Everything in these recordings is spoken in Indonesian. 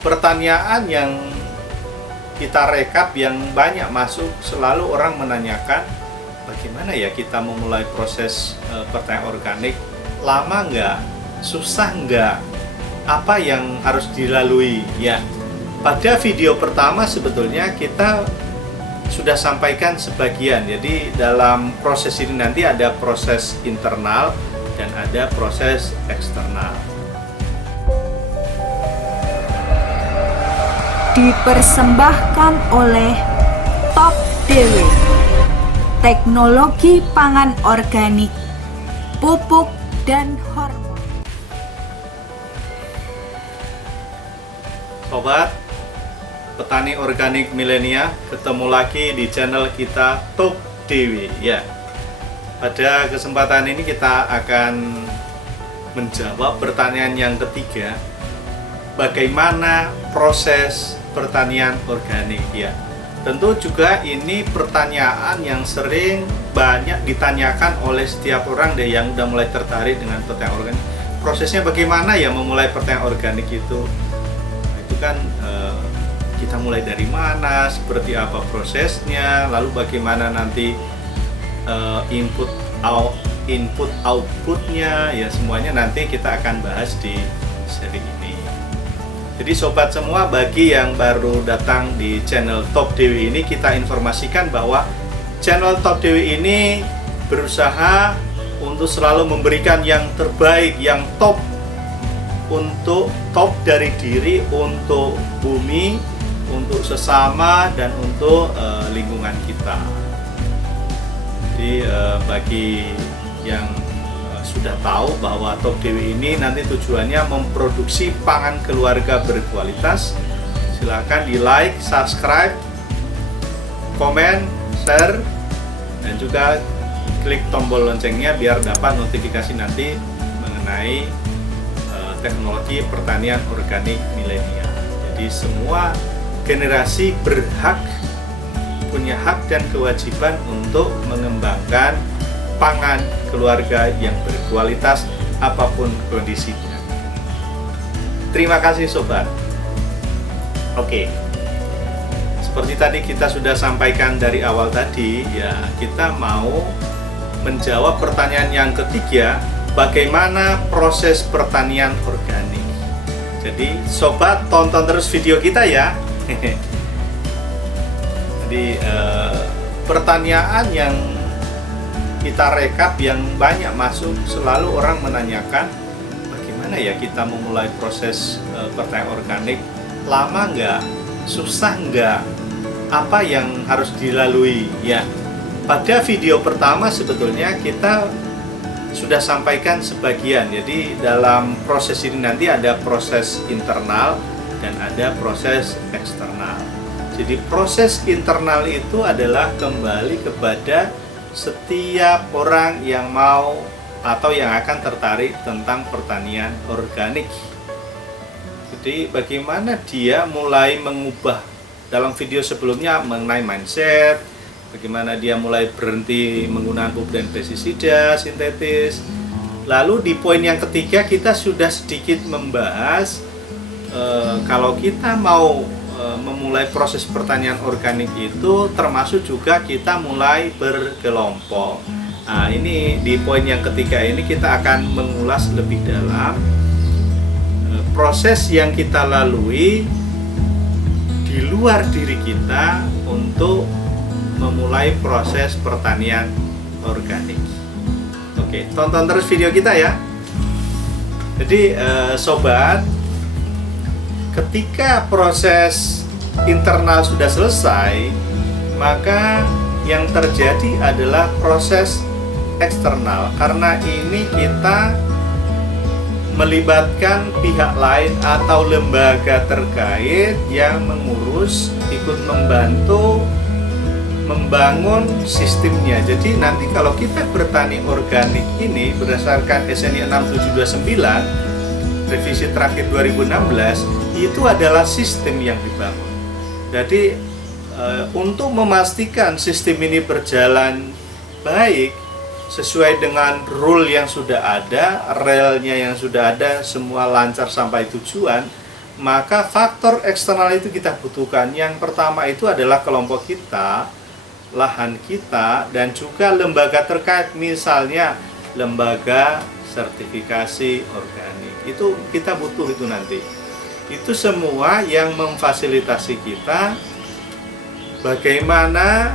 Pertanyaan yang kita rekap yang banyak masuk, selalu orang menanyakan bagaimana ya kita memulai proses pertanian organik. Lama nggak? Susah nggak? Apa yang harus dilalui? Ya, pada video pertama sebetulnya kita sudah sampaikan sebagian. Jadi dalam proses ini nanti ada proses internal dan ada proses eksternal. Dipersembahkan oleh Top Dewe, teknologi pangan organik, pupuk dan hormon. Sobat petani organik milenial, ketemu lagi di channel kita Top Dewe. Ya, pada kesempatan ini kita akan menjawab pertanyaan yang ketiga, bagaimana proses pertanian organik. Ya, tentu juga ini pertanyaan yang sering banyak ditanyakan oleh setiap orang deh yang udah mulai tertarik dengan pertanian organik. Prosesnya bagaimana ya memulai pertanian organik itu? Nah, itu kan kita mulai dari mana, seperti apa prosesnya, lalu bagaimana nanti input outputnya, ya semuanya nanti kita akan bahas di seri ini. Jadi sobat semua, bagi yang baru datang di channel Top Dewe ini, kita informasikan bahwa channel Top Dewe ini berusaha untuk selalu memberikan yang terbaik, yang top, untuk top dari diri, untuk bumi, untuk sesama, dan untuk lingkungan kita. Jadi bagi yang sudah tahu bahwa Top Dewe ini nanti tujuannya memproduksi pangan keluarga berkualitas, silakan di like, subscribe, komen, share, dan juga klik tombol loncengnya biar dapat notifikasi nanti mengenai teknologi pertanian organik milenial. Jadi semua generasi punya hak dan kewajiban untuk mengembangkan pangan keluarga yang berkualitas apapun kondisinya. Terima kasih sobat. Oke, seperti tadi kita sudah sampaikan dari awal tadi, ya kita mau menjawab pertanyaan yang ketiga, bagaimana proses pertanian organik. Jadi sobat tonton terus video kita ya. Jadi pertanyaan yang kita rekap yang banyak masuk, selalu orang menanyakan bagaimana ya kita memulai proses pertanian organik. Lama nggak? Susah nggak? Apa yang harus dilalui? Ya, pada video pertama sebetulnya kita sudah sampaikan sebagian. Jadi dalam proses ini nanti ada proses internal dan ada proses eksternal. Jadi proses internal itu adalah kembali kepada setiap orang yang mau atau yang akan tertarik tentang pertanian organik. Jadi bagaimana dia mulai mengubah, dalam video sebelumnya mengenai mindset, bagaimana dia mulai berhenti menggunakan pupuk dan pestisida sintetis. Lalu di poin yang ketiga kita sudah sedikit membahas kalau kita mau memulai proses pertanian organik itu termasuk juga kita mulai berkelompok. Nah, ini di poin yang ketiga ini kita akan mengulas lebih dalam proses yang kita lalui di luar diri kita untuk memulai proses pertanian organik. Oke, tonton terus video kita ya. Jadi sobat, ketika proses internal sudah selesai, maka yang terjadi adalah proses eksternal. Karena ini kita melibatkan pihak lain atau lembaga terkait yang mengurus, ikut membantu membangun sistemnya. Jadi nanti kalau kita bertani organik ini berdasarkan SNI 6729 revisi terakhir 2016, itu adalah sistem yang dibangun. Jadi untuk memastikan sistem ini berjalan baik sesuai dengan rule yang sudah ada, relnya yang sudah ada, semua lancar sampai tujuan, maka faktor eksternal itu kita butuhkan. Yang pertama itu adalah kelompok kita, lahan kita, dan juga lembaga terkait, misalnya lembaga sertifikasi organik. Itu kita butuh itu nanti. Itu semua yang memfasilitasi kita bagaimana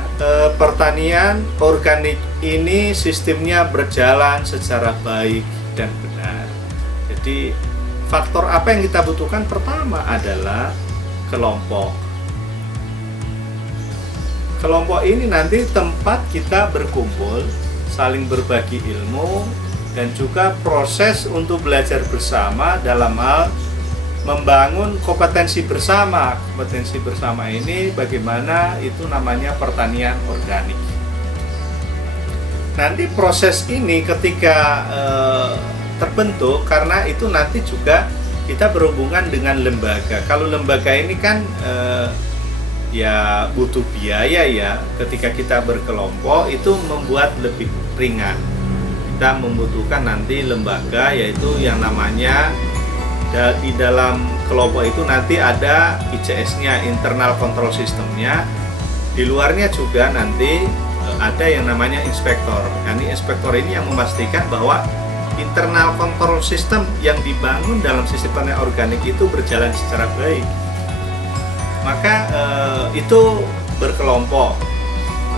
pertanian organik ini sistemnya berjalan secara baik dan benar. Jadi faktor apa yang kita butuhkan? Pertama adalah kelompok. Kelompok ini nanti tempat kita berkumpul, saling berbagi ilmu, dan juga proses untuk belajar bersama dalam hal membangun kompetensi bersama. Kompetensi bersama ini bagaimana itu namanya pertanian organik. Nanti proses ini ketika terbentuk, karena itu nanti juga kita berhubungan dengan lembaga. Kalau lembaga ini kan ya butuh biaya ya. Ketika kita berkelompok itu membuat lebih ringan. Kita membutuhkan nanti lembaga, yaitu yang namanya di dalam kelompok itu nanti ada ICS-nya, internal control system-nya. Di luarnya juga nanti ada yang namanya inspektor. Ini inspektor ini yang memastikan bahwa internal control system yang dibangun dalam sistem pertanian organik itu berjalan secara baik. Maka itu berkelompok.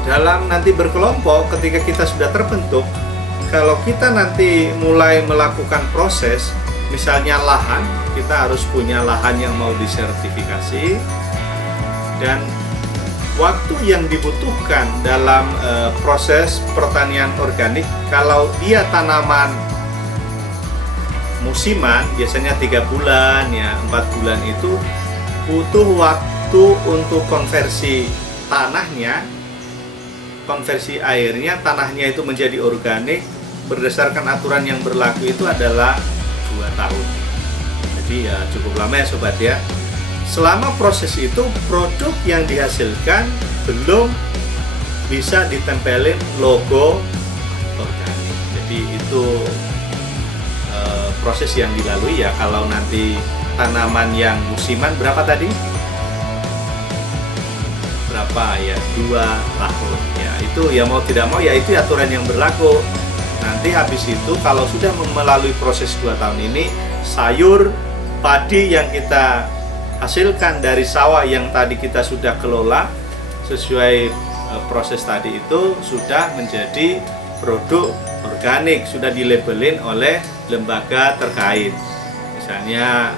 Dalam nanti berkelompok, ketika kita sudah terbentuk, kalau kita nanti mulai melakukan proses, misalnya lahan, kita harus punya lahan yang mau disertifikasi, dan waktu yang dibutuhkan dalam proses pertanian organik, kalau dia tanaman musiman, biasanya 3 bulan, ya 4 bulan itu butuh waktu untuk konversi tanahnya, konversi airnya, tanahnya itu menjadi organik. Berdasarkan aturan yang berlaku itu adalah 2 tahun. Jadi ya cukup lama ya sobat ya. Selama proses itu, produk yang dihasilkan belum bisa ditempelin logo organik. Jadi itu proses yang dilalui ya. Kalau nanti tanaman yang musiman berapa tadi? Berapa ya? 2 tahun ya. Itu ya mau tidak mau ya itu aturan yang berlaku. Nanti habis itu kalau sudah melalui proses 2 tahun ini, sayur, padi yang kita hasilkan dari sawah yang tadi kita sudah kelola sesuai proses tadi itu sudah menjadi produk organik, sudah dilabelin oleh lembaga terkait, misalnya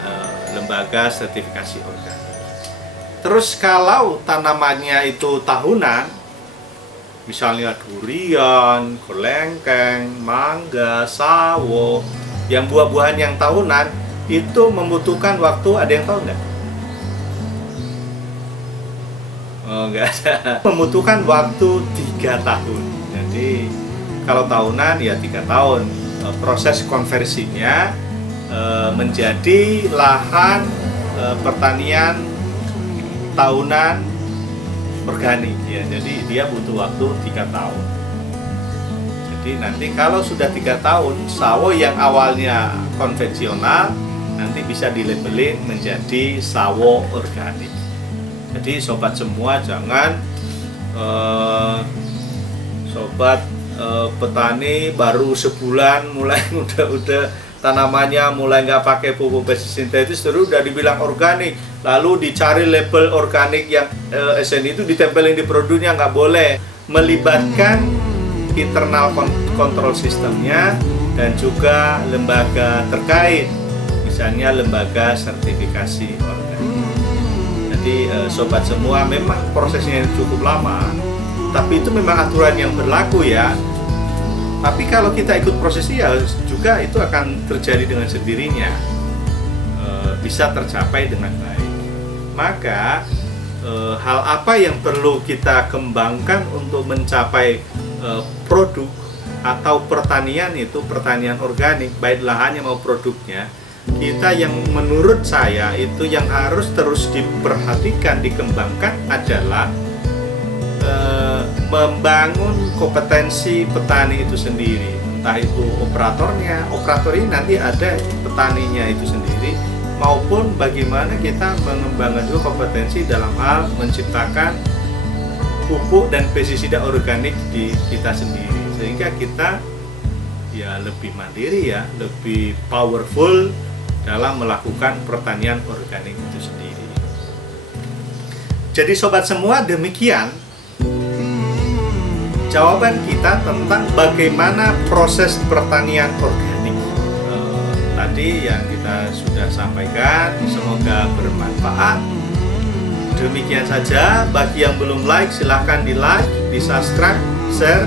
lembaga sertifikasi organik. Terus kalau tanamannya itu tahunan, misalnya durian, kelengkeng, mangga, sawo, yang buah-buahan yang tahunan, itu membutuhkan waktu, ada yang tahu nggak? Oh, nggak ada. Membutuhkan waktu 3 tahun. Jadi kalau tahunan ya 3 tahun. Proses konversinya menjadi lahan pertanian tahunan organik ya. Jadi dia butuh waktu 3 tahun. Jadi nanti kalau sudah 3 tahun, sawo yang awalnya konvensional nanti bisa dilabelin menjadi sawo organik. Jadi sobat semua jangan sobat petani baru sebulan mulai udah tanamannya mulai nggak pakai pupuk pestisida sintetis terus udah dibilang organik, lalu dicari label organik yang SNI itu ditempelin di produknya. Nggak boleh. Melibatkan internal control sistemnya dan juga lembaga terkait, misalnya lembaga sertifikasi organik. Jadi sobat semua, memang prosesnya cukup lama, tapi itu memang aturan yang berlaku ya. Tapi kalau kita ikut prosesnya juga itu akan terjadi dengan sendirinya, bisa tercapai dengan baik. Maka hal apa yang perlu kita kembangkan untuk mencapai produk atau pertanian itu, pertanian organik, baik lahannya mau produknya, kita yang menurut saya itu yang harus terus diperhatikan, dikembangkan adalah membangun kompetensi petani itu sendiri. Entah itu operatornya, operator ini nanti ada petaninya itu sendiri, maupun bagaimana kita mengembangkan juga kompetensi dalam hal menciptakan pupuk dan pestisida organik di kita sendiri, sehingga kita ya lebih mandiri, ya lebih powerful dalam melakukan pertanian organik itu sendiri. Jadi sobat semua, demikian jawaban kita tentang bagaimana proses pertanian organik. Tadi yang kita sudah sampaikan, semoga bermanfaat. Demikian saja. Bagi yang belum like, silahkan di like, di subscribe, share,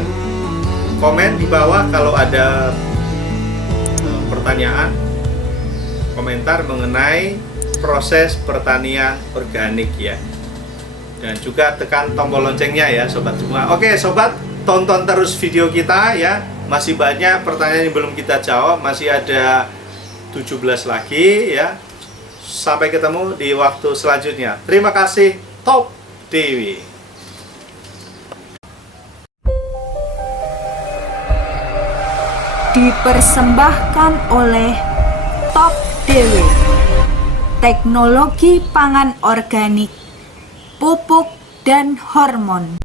komen di bawah kalau ada pertanyaan, komentar mengenai proses pertanian organik ya. Dan juga tekan tombol loncengnya ya sobat semua. Oke sobat, tonton terus video kita ya. Masih banyak pertanyaan yang belum kita jawab, masih ada 17 lagi ya. Sampai ketemu di waktu selanjutnya. Terima kasih, Top Dewi. Dipersembahkan oleh Top Dewi. Teknologi pangan organik, pupuk dan hormon.